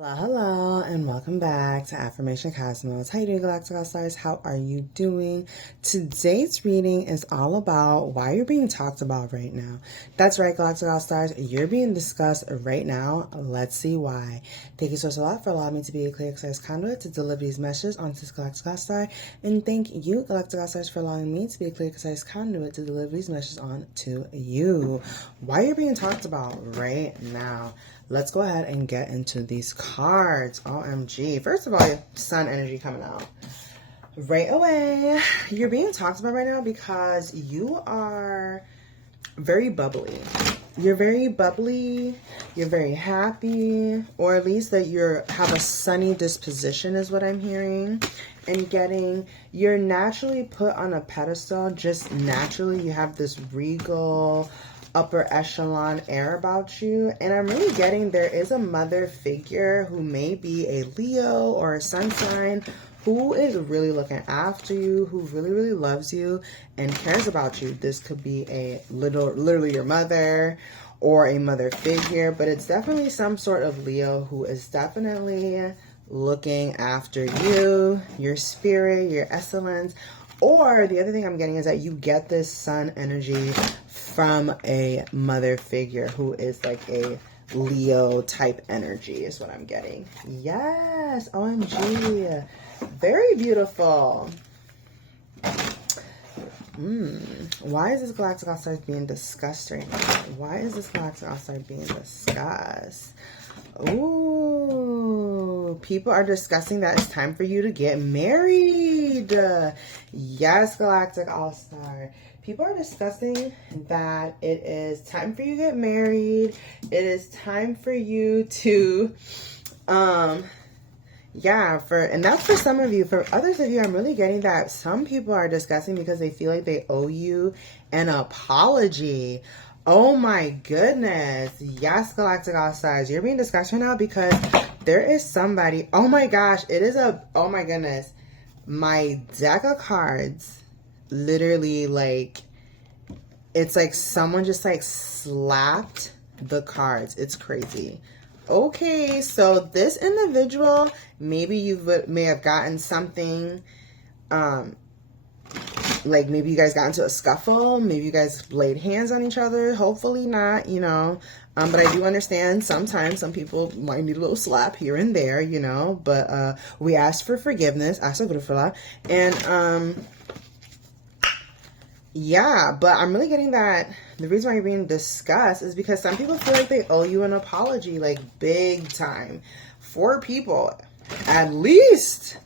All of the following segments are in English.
Hello, hello, and welcome back to Affirmation Cosmos. How you doing, Galactic All Stars? How are you doing? Today's reading is all about why you're being talked about right now. That's right, Galactic All Stars. You're being discussed right now. Let's see why. Thank you so a lot for allowing me to be a clear, concise conduit to deliver these messages onto this Galactic All Star. And thank you, Galactic All Stars, for allowing me to be a clear, concise conduit to deliver these messages on to you. Why you're being talked about right now. Let's go ahead and get into these cards. OMG. First of all, sun energy coming out right away. You're being talked about right now because you are very bubbly. You're very bubbly. You're very happy, or at least that you have a sunny disposition is what I'm hearing and getting. You're naturally put on a pedestal. Just naturally, you have this regal, upper echelon air about you, and I'm really getting there is a mother figure who may be a Leo or a sun sign who is really looking after you, who really loves you and cares about you. This could be a literally your mother or a mother figure, but it's definitely some sort of Leo who is definitely looking after you, your spirit, your excellence. Or the other thing I'm getting is that you get this sun energy from a mother figure who is like a Leo type energy is what I'm getting. Yes, OMG. Very beautiful. Why is this Galactic All-Star being discussed right now? Why is this Galactic All-Star being discussed? Ooh, people are discussing that it's time for you to get married. Yes, Galactic All-Star. People are discussing that it is time for you to get married. It is time for you to, and that's for some of you. For others of you, I'm really getting that some people are discussing because they feel like they owe you an apology. Oh my goodness. Yes, Galactic All Stars. You're being discussed right now because there is somebody. Oh my gosh. Oh my goodness. My deck of cards literally it's like someone just slapped the cards. It's crazy. Okay, so this individual, maybe you may have gotten something, maybe you guys got into a scuffle, maybe you guys laid hands on each other, hopefully not, but I do understand sometimes some people might need a little slap here and there, but we ask for forgiveness, and but I'm really getting that the reason why you're being discussed is because some people feel like they owe you an apology, big time. 4 people, at least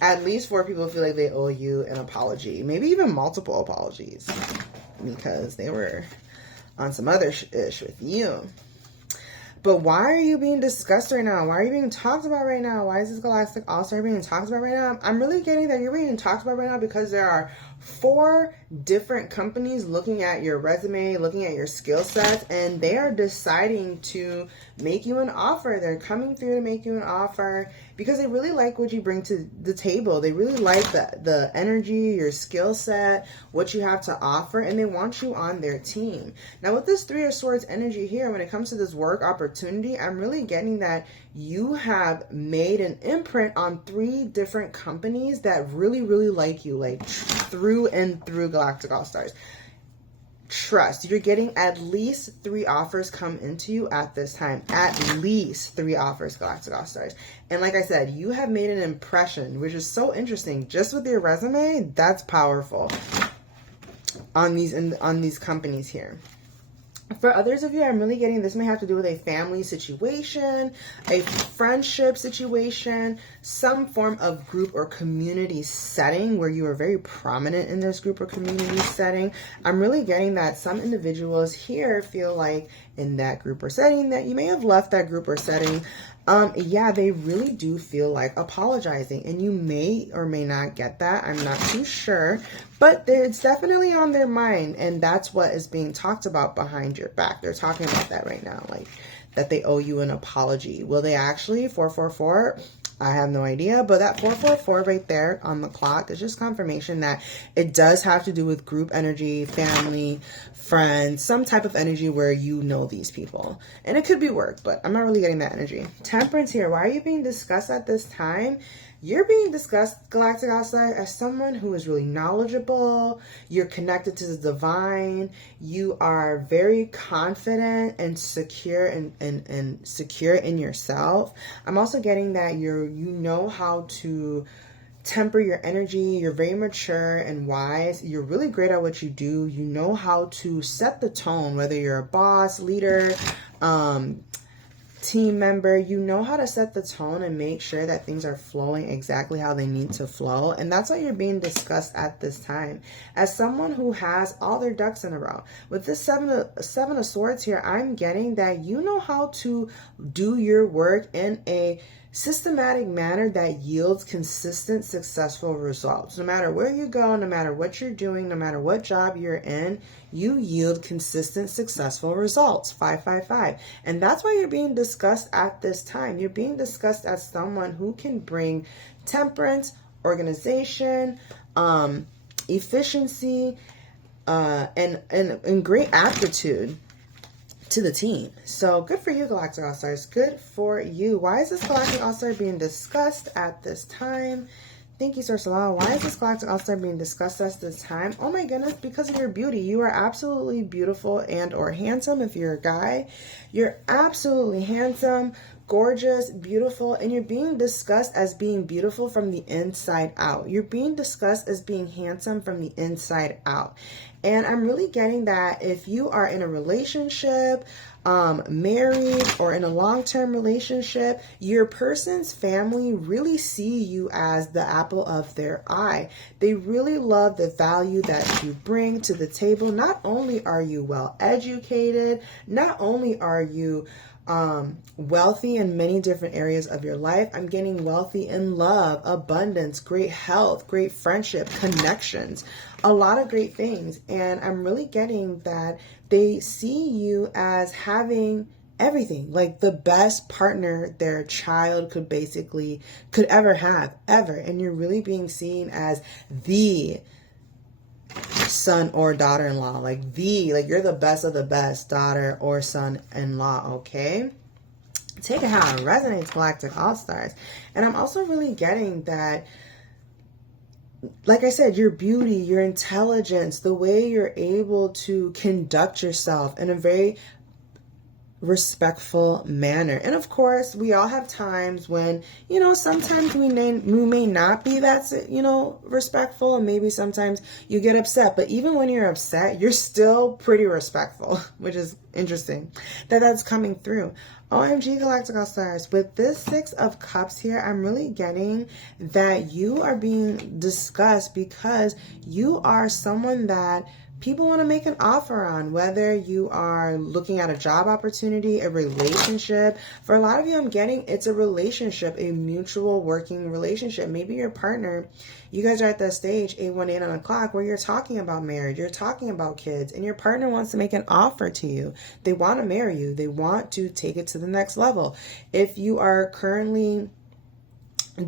4 people feel like they owe you an apology, maybe even multiple apologies because they were on some other ish with you. But why are you being discussed right now? Why are you being talked about right now? Why is this Galactic All-Star being talked about right now? I'm really getting that you're being talked about right now because there are 4 different companies looking at your resume, looking at your skill sets, and they are deciding to make you an offer. They're coming through to make you an offer because they really like what you bring to the table. They really like the energy, your skill set, what you have to offer, and they want you on their team. Now, with this 3 of Swords energy here, when it comes to this work opportunity, I'm really getting that you have made an imprint on 3 different companies that really like you, through and through, Galactic All-Stars. Trust. You're getting at least 3 offers come into you at this time. At least 3 offers, Galactic All-Stars. And like I said, you have made an impression, which is so interesting. Just with your resume, that's powerful on these companies here. For others of you, I'm really getting this may have to do with a family situation, a friendship situation, some form of group or community setting where you are very prominent in this group or community setting. I'm really getting that some individuals here feel like in that group or setting that you may have left that group or setting. They really do feel like apologizing, and you may or may not get that. I'm not too sure, but it's definitely on their mind, and that's what is being talked about behind your back. They're talking about that right now, that they owe you an apology. Will they actually? 444. I have no idea, but that 444 right there on the clock is just confirmation that it does have to do with group energy, family, friends, some type of energy where you know these people. And it could be work, but I'm not really getting that energy. Temperance here. Why are you being discussed at this time? You're being discussed, Galactic All-Star, as someone who is really knowledgeable. You're connected to the divine. You are very confident and secure and secure in yourself. I'm also getting that you know how to temper your energy. You're very mature and wise. You're really great at what you do. You know how to set the tone, whether you're a boss, leader, team member. You know how to set the tone and make sure that things are flowing exactly how they need to flow. And that's why you're being discussed at this time as someone who has all their ducks in a row. With this seven of swords here, I'm getting that you know how to do your work in a systematic manner that yields consistent, successful results. No matter where you go, no matter what you're doing, no matter what job you're in, you yield consistent, successful results. 555. And that's why you're being discussed at this time. You're being discussed as someone who can bring temperance, organization, efficiency, and great aptitude to the team. So good for you, Galactic All-Stars. Good for you. Why is this Galactic All-Star being discussed at this time? Thank you, Sir Salal. Why is this Galactic All-Star being discussed at this time? Oh my goodness, because of your beauty. You are absolutely beautiful and or handsome if you're a guy. You're absolutely handsome, gorgeous, beautiful, and you're being discussed as being beautiful from the inside out. You're being discussed as being handsome from the inside out. And I'm really getting that if you are in a relationship, married, or in a long-term relationship, your person's family really see you as the apple of their eye. They really love the value that you bring to the table. Not only are you well educated, not only are you wealthy in many different areas of your life. I'm getting wealthy in love, abundance, great health, great friendship, connections, a lot of great things. And I'm really getting that they see you as having everything, like the best partner their child could ever have, ever. And you're really being seen as the son or daughter-in-law, like you're the best of the best daughter or son-in-law. Okay, take it how it resonates, Galactic All-Stars. And I'm also really getting that, like I said, your beauty, your intelligence, the way you're able to conduct yourself in a very respectful manner. And of course, we all have times when, sometimes we may not be that, respectful, and maybe sometimes you get upset. But even when you're upset, you're still pretty respectful, which is interesting that's coming through. OMG, Galactic All-Stars. With this 6 of Cups here, I'm really getting that you are being discussed because you are someone that people want to make an offer on, whether you are looking at a job opportunity, a relationship. For a lot of you, I'm getting it's a relationship, a mutual working relationship. Maybe your partner, you guys are at that stage, 8, 1, 8 on the clock, where you're talking about marriage, you're talking about kids, and your partner wants to make an offer to you. They want to marry you. They want to take it to the next level. If you are currently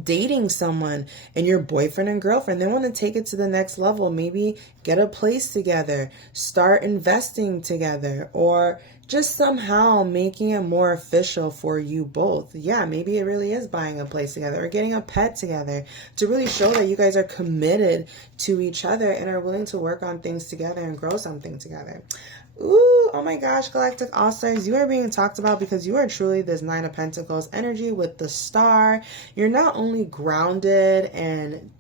dating someone and your boyfriend and girlfriend, they want to take it to the next level, maybe get a place together, start investing together, or just somehow making it more official for you both. Yeah, maybe it really is buying a place together or getting a pet together to really show that you guys are committed to each other and are willing to work on things together and grow something together. Ooh, oh my gosh, Galactic All-Stars, you are being talked about because you are truly this 9 of Pentacles energy with the star. You're not only grounded and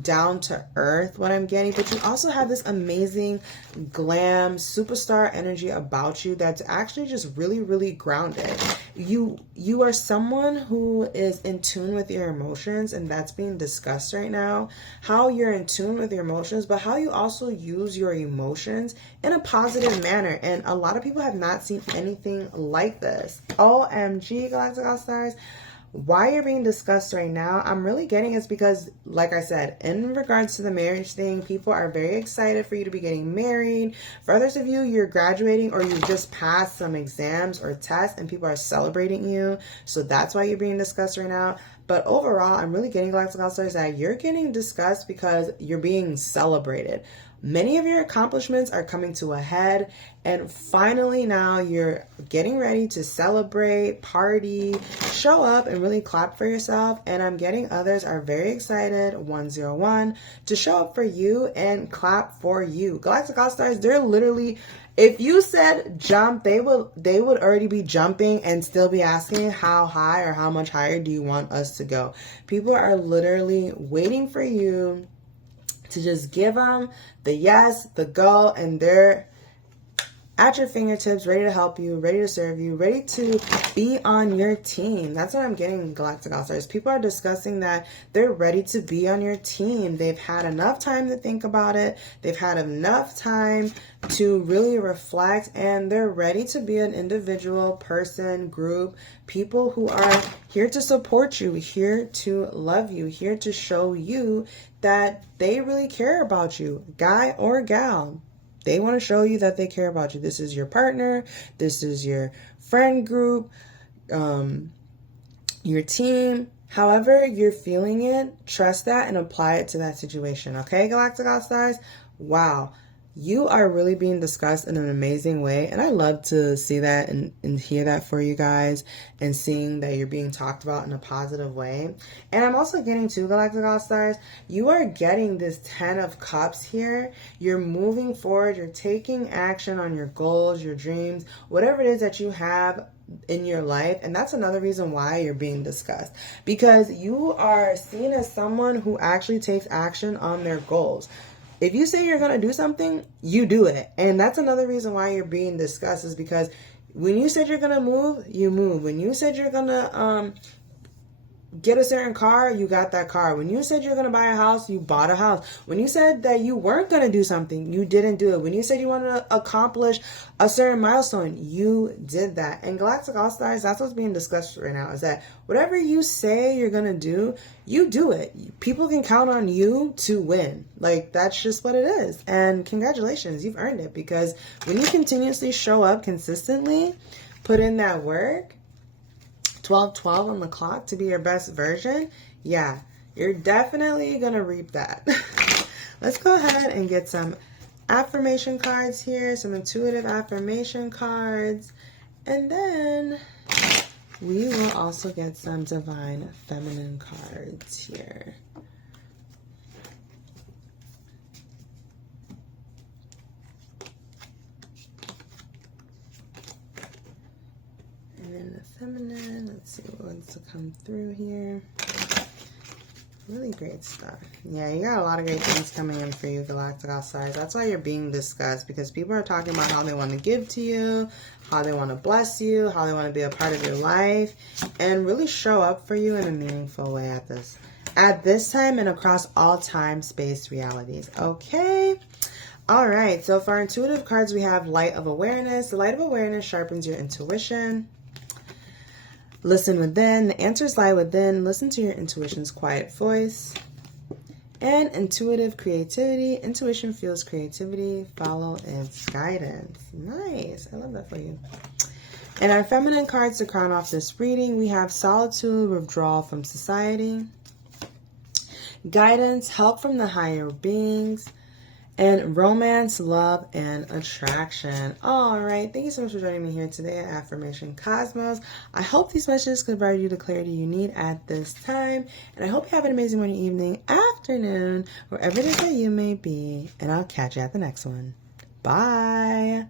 down to earth, what I'm getting, but you also have this amazing glam superstar energy about you that's actually just really, really grounded. You are someone who is in tune with your emotions, and that's being discussed right now. How you're in tune with your emotions, but how you also use your emotions in a positive manner. And a lot of people have not seen anything like this. OMG, Galactic All-Stars. Why you're being discussed right now, I'm really getting is because, like I said, in regards to the marriage thing, people are very excited for you to be getting married. For others of you, you're graduating or you just passed some exams or tests and people are celebrating you. So that's why you're being discussed right now. But overall, I'm really getting, Galactic All-Stars, that you're getting discussed because you're being celebrated. Many of your accomplishments are coming to a head, and finally now you're getting ready to celebrate, party, show up, and really clap for yourself. And I'm getting others are very excited, 101, to show up for you and clap for you. Galactic All-Stars, they're literally, if you said jump, they would already be jumping and still be asking how high or how much higher do you want us to go. People are literally waiting for you to just give them the yes, the go, and they're at your fingertips, ready to help you, ready to serve you, ready to be on your team. That's what I'm getting, Galactic All-Stars. People are discussing that they're ready to be on your team. They've had enough time to think about it. They've had enough time to really reflect, and they're ready to be an individual, person, group, people who are here to support you, here to love you, here to show you that they really care about you, guy or gal. They want to show you that they care about you. This is your partner. This is your friend group, your team. However you're feeling it, trust that and apply it to that situation. Okay, Galactic All-Stars? Wow. You are really being discussed in an amazing way. And I love to see that and hear that for you guys, and seeing that you're being talked about in a positive way. And I'm also getting to, Galactic All-Stars, you are getting this 10 of Cups here. You're moving forward. You're taking action on your goals, your dreams, whatever it is that you have in your life. And that's another reason why you're being discussed, because you are seen as someone who actually takes action on their goals. If you say you're going to do something, you do it. And that's another reason why you're being discussed, is because when you said you're going to move, you move. When you said you're going to get a certain car, you got that car. When you said you're going to buy a house, you bought a house. When you said that you weren't going to do something, you didn't do it. When you said you wanted to accomplish a certain milestone, you did that. And Galactic All-Stars, that's what's being discussed right now, is that whatever you say you're going to do, you do it. People can count on you to win. Like, that's just what it is. And congratulations, you've earned it, because when you continuously show up consistently, put in that work, 12-12 on the clock to be your best version, yeah, you're definitely going to reap that. Let's go ahead and get some affirmation cards here, some intuitive affirmation cards, and then we will also get some divine feminine cards here. And the feminine, let's see what wants to come through here. Really great stuff. Yeah, you got a lot of great things coming in for you, Galactic All-Stars. That's why you're being discussed, because people are talking about how they want to give to you, how they want to bless you, how they want to be a part of your life, and really show up for you in a meaningful way at this time and across all time, space, realities. Okay. All right. So for our intuitive cards, we have Light of Awareness. The Light of Awareness sharpens your intuition. Listen within. The answers lie within. Listen to your intuition's quiet voice. And intuitive creativity. Intuition fuels creativity. Follow its guidance. Nice. I love that for you. And our feminine cards to crown off this reading, we have solitude, withdrawal from society, guidance, help from the higher beings, and romance, love, and attraction. All right. Thank you so much for joining me here today at Affirmation Cosmos. I hope these messages could provide you the clarity you need at this time. And I hope you have an amazing morning, evening, afternoon, wherever it is that you may be. And I'll catch you at the next one. Bye.